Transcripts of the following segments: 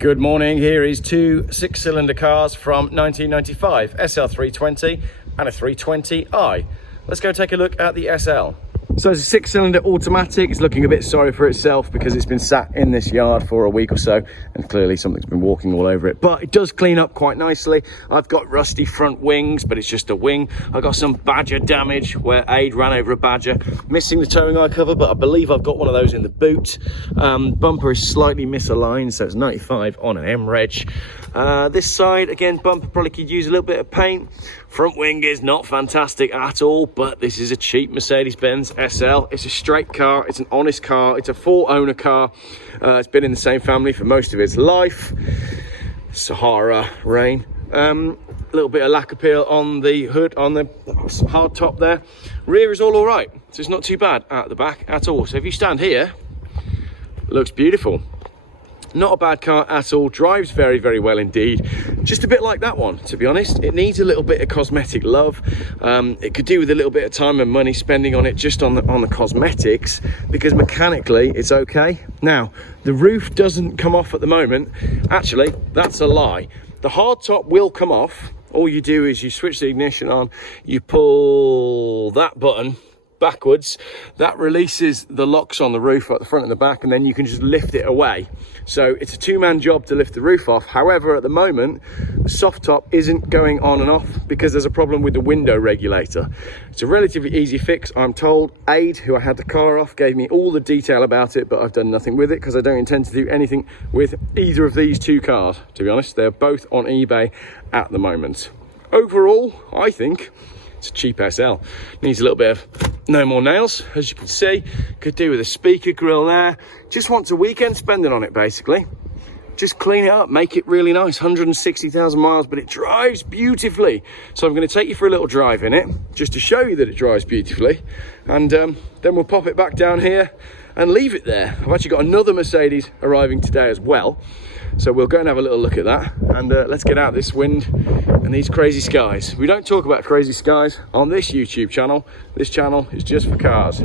Good morning, here is two 6-cylinder cars from 1995, SL320 and a 320i. Let's go take a look at the SL. So it's a 6-cylinder automatic. It's looking a bit sorry for itself because it's been sat in this yard for a week or so and clearly something's been walking all over it, but it does clean up quite nicely. I've got rusty front wings, but it's just a wing. I've got some badger damage where Aid ran over a badger, missing the towing eye cover, but I believe I've got one of those in the boot. Bumper is slightly misaligned, so it's 95 on an M-Reg. This side, again, bumper probably could use a little bit of paint. Front wing is not fantastic at all, but this is a cheap Mercedes-Benz SL. It's a straight car, it's an honest car, it's a 4-owner car. It's been in the same family for most of its life. Sahara rain. A little bit of lack appeal on the hood, on the hard top there. Rear is all right, so it's not too bad at the back at all. So if you stand here, it looks beautiful. Not a bad car at all, drives very, very well indeed. Just a bit like that one, to be honest. It needs a little bit of cosmetic love. It could do with a little bit of time and money spending on it just on the cosmetics, because mechanically it's okay. Now, the roof doesn't come off at the moment. Actually, that's a lie. The hard top will come off. All you do is you switch the ignition on, you pull that button backwards, that releases the locks on the roof at the front and the back, and then you can just lift it away. So it's a two-man job to lift the roof off. However, at the moment, the soft top isn't going on and off because there's a problem with the window regulator. It's a relatively easy fix, I'm told. Aid, who I had the car off, gave me all the detail about it, but I've done nothing with it because I don't intend to do anything with either of these two cars, to be honest. They're both on eBay at the moment. Overall, I think it's a cheap SL. Needs a little bit of no more nails, as you can see. Could do with a speaker grill there. Just wants a weekend spending on it, basically. Just clean it up, make it really nice. 160,000 miles, but it drives beautifully. So I'm going to take you for a little drive in it, just to show you that it drives beautifully. And then we'll pop it back down here and leave it there. I've actually got another Mercedes arriving today as well. So we'll go and have a little look at that, and let's get out this wind and these crazy skies. We don't talk about crazy skies on this YouTube channel. This channel is just for cars.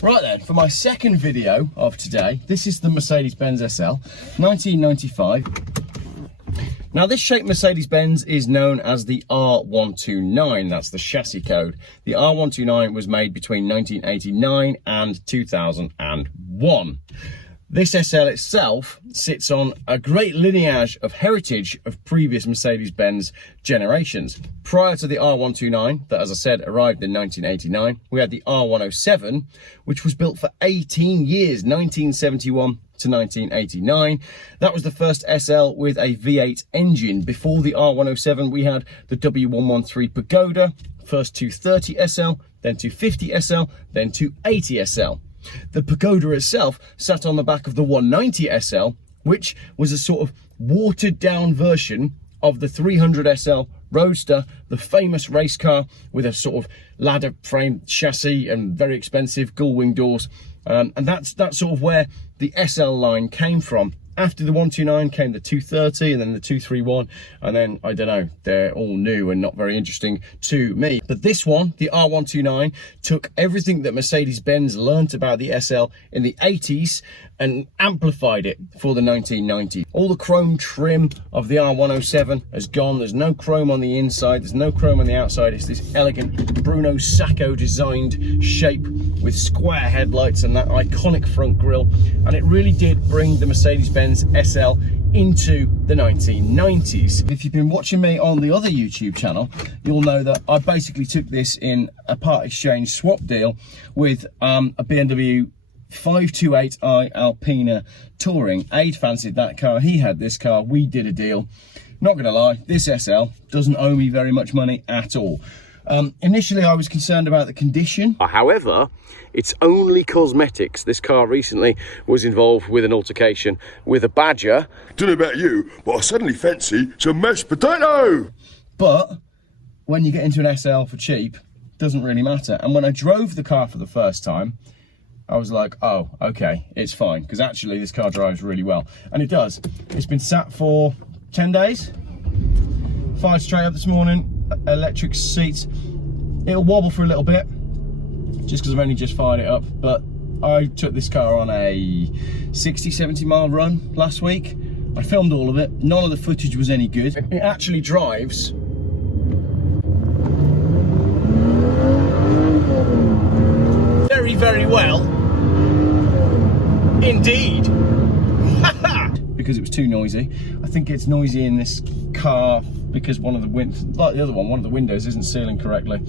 Right then, for my second video of today, this is the Mercedes-Benz SL 1995. Now, this shape Mercedes-Benz is known as the R129, that's the chassis code. The R129 was made between 1989 and 2001. This SL itself sits on a great lineage of heritage of previous Mercedes-Benz generations. Prior to the R129, that, as I said, arrived in 1989, we had the R107, which was built for 18 years, 1971 to 1989. That was the first SL with a V8 engine. Before the R107, we had the W113 Pagoda, first 230 SL, then 250 SL, then 280 SL. The Pagoda itself sat on the back of the 190 SL, which was a sort of watered down version of the 300 SL Roadster, the famous race car with a sort of ladder frame chassis and very expensive gull-wing doors. And that's sort of where the SL line came from. After the 129 came the 230 and then the 231, and then, I don't know, they're all new and not very interesting to me. But this one, the R129, took everything that Mercedes-Benz learnt about the SL in the 80s and amplified it for the 1990s. All the chrome trim of the R107 has gone. There's no chrome on the inside, there's no chrome on the outside. It's this elegant Bruno Sacco designed shape with square headlights and that iconic front grille, and it really did bring the Mercedes-Benz SL into the 1990s. If you've been watching me on the other YouTube channel, you'll know that I basically took this in a part exchange swap deal with a BMW 528i Alpina Touring. Aid fancied that car, he had this car, we did a deal. Not gonna lie, this SL doesn't owe me very much money at all. Initially I was concerned about the condition. However, it's only cosmetics. This car recently was involved with an altercation with a badger. Don't know about you, but I suddenly fancy some mashed potato. But when you get into an SL for cheap, it doesn't really matter. And when I drove the car for the first time, I was like, oh, okay, it's fine. Because actually this car drives really well. And it does. It's been sat for 10 days. Fired straight up this morning. Electric seats. It'll wobble for a little bit just because I've only just fired it up, but I took this car on a 60-70 mile run last week I filmed all of it. None of the footage was any good. It actually drives very, very well indeed. Because it was too noisy. I think it's noisy in this car because one of the like the other one of the windows isn't sealing correctly.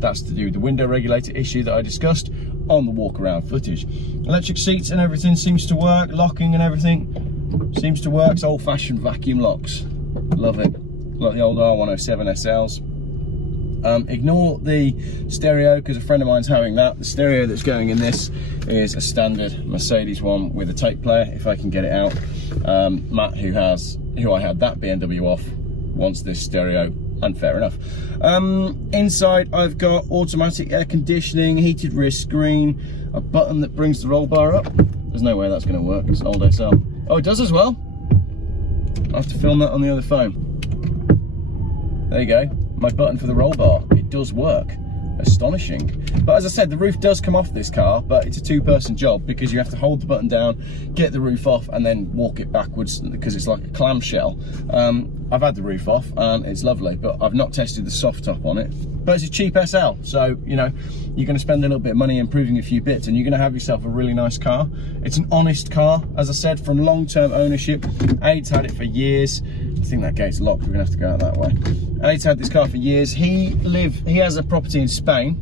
That's to do with the window regulator issue that I discussed on the walk around footage. Electric seats and everything seems to work. Locking and everything seems to work. It's old-fashioned vacuum locks. Love it. Like the old R107 SLs. Ignore the stereo because a friend of mine's having that. The stereo that's going in this is a standard Mercedes one with a tape player, if I can get it out. Matt, who I had that BMW off, wants this stereo, and fair enough. Inside I've got automatic air conditioning, heated rear screen, a button that brings the roll bar up. There's no way that's going to work, it's an old SL. Oh, it does as well. I'll have to film that on the other phone. There you go. My button for the roll bar, it does work. Astonishing. But as I said, the roof does come off this car, but it's a two-person job because you have to hold the button down, get the roof off, and then walk it backwards because it's like a clamshell. I've had the roof off and it's lovely, but I've not tested the soft top on it. But it's a cheap SL, so you know you're going to spend a little bit of money improving a few bits and you're going to have yourself a really nice car. It's an honest car, as I said, from long-term ownership. Aid's had it for years. I think that gate's locked, we're going to have to go out that way. Aid's had this car for years. He has a property in Spain,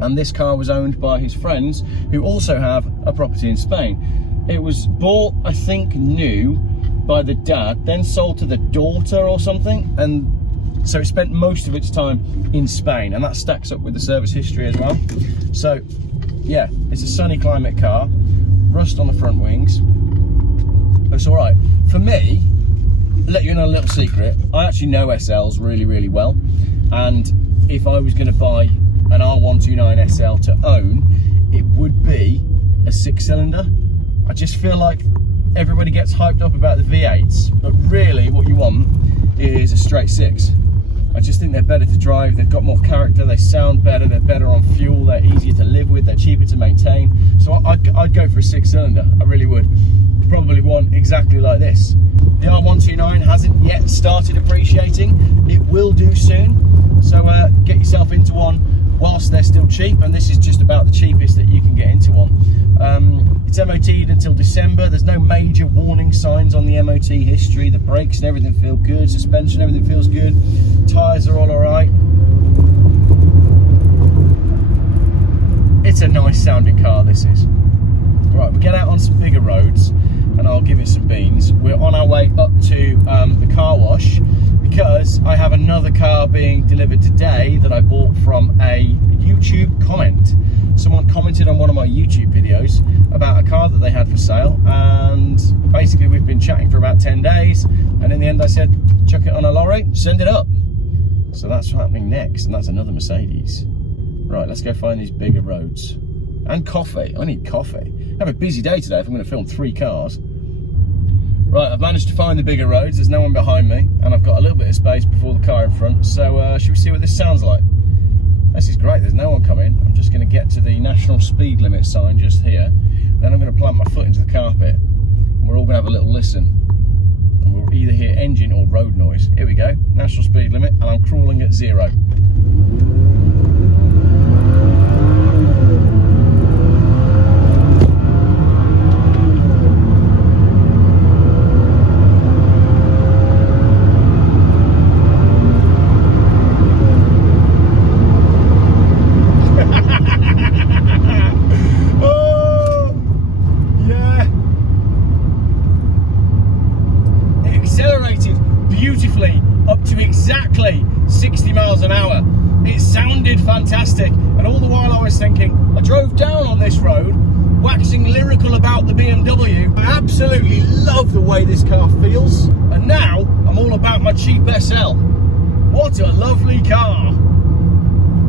and this car was owned by his friends who also have a property in Spain. It was bought, I think, new by the dad, then sold to the daughter or something, and so it spent most of its time in Spain, and that stacks up with the service history as well. So yeah, it's a sunny climate car, rust on the front wings. It's all right. For me, I'll let you in on a little secret, I actually know SLs really, really well, and if I was going to buy an R129 SL to own, it would be a 6-cylinder. I just feel like everybody gets hyped up about the V8s, but really what you want is a straight 6. I just think they're better to drive, they've got more character, they sound better, they're better on fuel, they're easier to live with, they're cheaper to maintain. So I'd go for a 6-cylinder, I really would. Probably one exactly like this. The R129 hasn't yet started appreciating. It will do soon. So get yourself into one whilst they're still cheap, and this is just about the cheapest that you can get into one. It's MOT'd until December. There's no major warning signs on the MOT history. The brakes and everything feel good. Suspension, everything feels good. Tyres are all alright. It's a nice sounding car, this is. Right, we get out on some bigger roads and I'll give it some beans. We're on our way up to the car wash because I have another car being delivered today that I bought from a YouTube comment. Someone commented on one of my YouTube videos about a car that they had for sale, and basically we've been chatting for about 10 days, and in the end I said, chuck it on a lorry, send it up. So that's what's happening next, and that's another Mercedes. Right, let's go find these bigger roads. And coffee, I need coffee. I have a busy day today if I'm going to film 3 cars. Right, I've managed to find the bigger roads, there's no one behind me, and I've got a little bit of space before the car in front, so should we see what this sounds like? This is great, there's no one coming. I'm just going to get to the national speed limit sign just here, then I'm going to plant my foot into the carpet, and we're all going to have a little listen, and we'll either hear engine or road noise. Here we go, national speed limit, and I'm crawling at 0. Beautifully up to exactly 60 miles an hour. It sounded fantastic, and all the while I was thinking, I drove down on this road waxing lyrical about the BMW. I absolutely love the way this car feels, and now I'm all about my cheap SL. What a lovely car.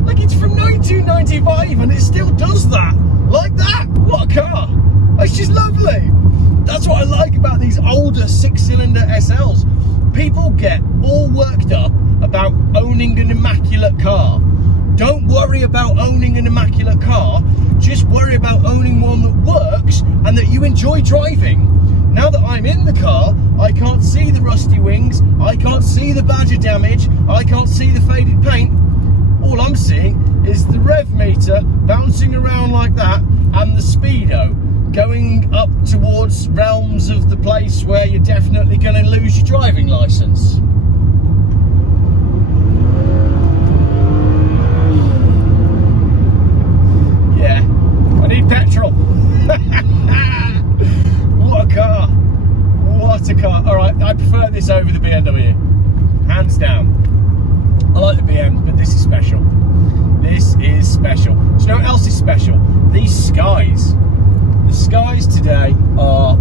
Like, it's from 1995 and it still does that, like that. What a car. It's just lovely. That's what I like about these older 6-cylinder SLs. People get all worked up about owning an immaculate car. Don't worry about owning an immaculate car, just worry about owning one that works and that you enjoy driving. Now that I'm in the car, I rusty wings, I can't see the badger damage, I can't see the faded paint. All I'm seeing is the rev meter bouncing around like that and the speedo going up towards realms of the place where you're definitely going to lose your driving licence. Yeah, I need petrol. What a car. What a car. Alright, I prefer this over the BMW. Hands down. I like the BM, but this is special. This is special. Do you know what else is special? These skies. The skies today are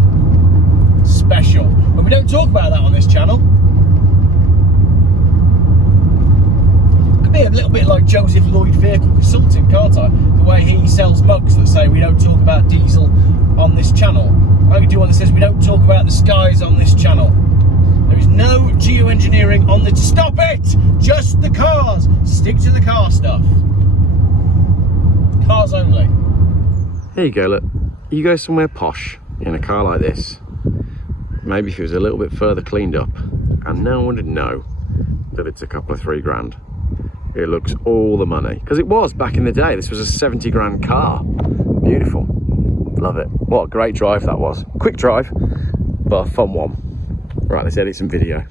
special. But we don't talk about that on this channel. Could be a little bit like Joseph Lloyd Vehicle Consulting, can't I? The way he sells mugs that say we don't talk about diesel on this channel. I could do one that says we don't talk about the skies on this channel. There is no geoengineering on the... Stop it! Just the cars! Stick to the car stuff. Cars only. There you go, look. You go somewhere posh in a car like this. Maybe if it was a little bit further cleaned up and no one would know that it's a couple of £3 grand. It looks all the money. Because it was back in the day. This was a 70 grand car. Beautiful. Love it. What a great drive that was. Quick drive, but a fun one. Right, let's edit some video.